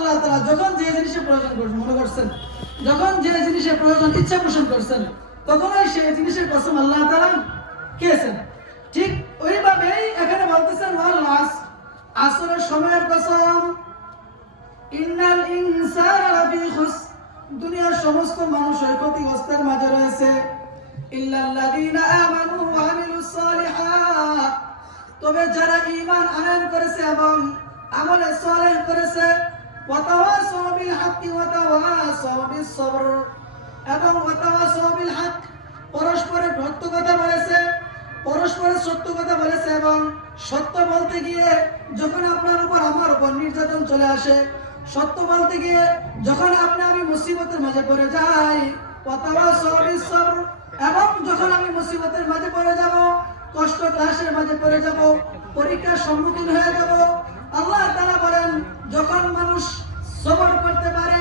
আল্লাহ তাআলা যখন যে জিনিসের প্রয়োজন করছেন মনে করছেন, যখন যে জিনিসের প্রয়োজন ইচ্ছা পোষণ করছেন, তখনই সেই জিনিসের কসম আল্লাহ তাআলা খেয়েছেন। ঠিক ওইভাবেই এখানে বলতেছেন ওয়াল আসর, আসরের সময়ের কসম, ইন্নাল ইনসানা লাফি খুসর, দুনিয়ার সমস্ত মানুষ ক্ষতিগ্রস্তের মাঝে রয়েছে, ইল্লাল্লাযীনা আমানু ওয়া আমিলুস সালিহাত, তবে যারা ঈমান আনয়ন করেছে এবং আমলে সালেহ করেছে, ওয়া তাওয়াসাউ বিল হাক্কি ওয়া তাওয়াসাউ বিস সবর, এবং ওয়া তাওয়াসাউ বিল হক, পরস্পরের সত্য কথা বলেছে, পরস্পরের সত্য কথা বলেছে, এবং সত্য বলতে গিয়ে যখন আপনার উপর আমার উপর নির্যাতন চলে আসে, সত্য বলতে গিয়ে যখন আমি মুসিবতের মাঝে পড়ে যাই, ওয়া তাওয়াসাউ বিস সবর, এবং যখন আমি মুসিবতের মাঝে পড়ে যাব, কষ্ট ক্লাসের মাঝে পড়ে যাব, পরীক্ষার সম্মুখীন হয়ে যাব, আল্লাহ তাআলা বলেন যখন মানুষ সবর করতে পারে,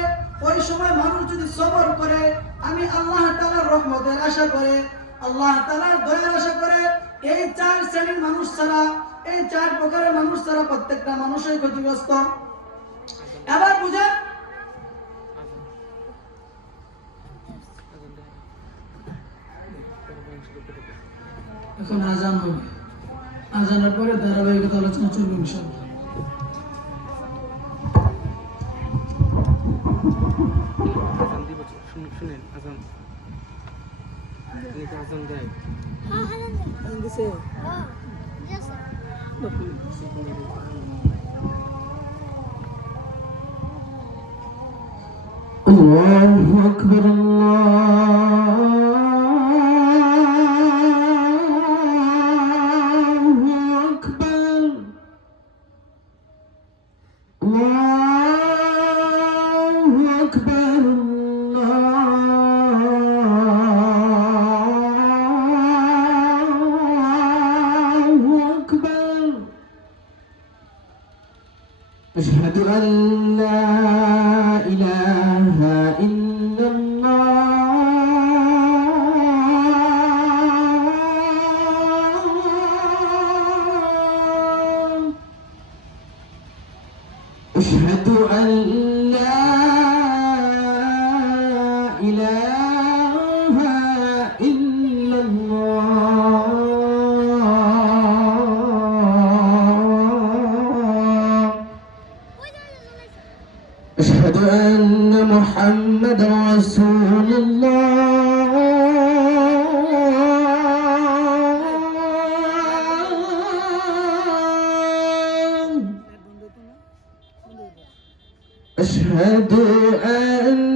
ওই সময় মানুষ যদি সবর করে, আমি আল্লাহ তাআলার রহমতের আশা করে, আল্লাহ তাআলার দয়ার আশা করে, এই চার শ্রেণীর মানুষ ছাড়া, এই চার প্রকারের মানুষ ছাড়া প্রত্যেকটা মানুষই ক্ষতিগ্রস্ত। এবার বুঝেন, এখন আজান হবে, আজানের পরে ধারাবাহিকতা আলোচনা চলবে ইনশাআল্লাহ। শুনেন আজান আজান দেয়। আল্লাহু আকবার, أشهد أن لا إله إلا الله، أشهد أن لا إله إلا الله، أشهد أن محمد رسول الله، أشهد أن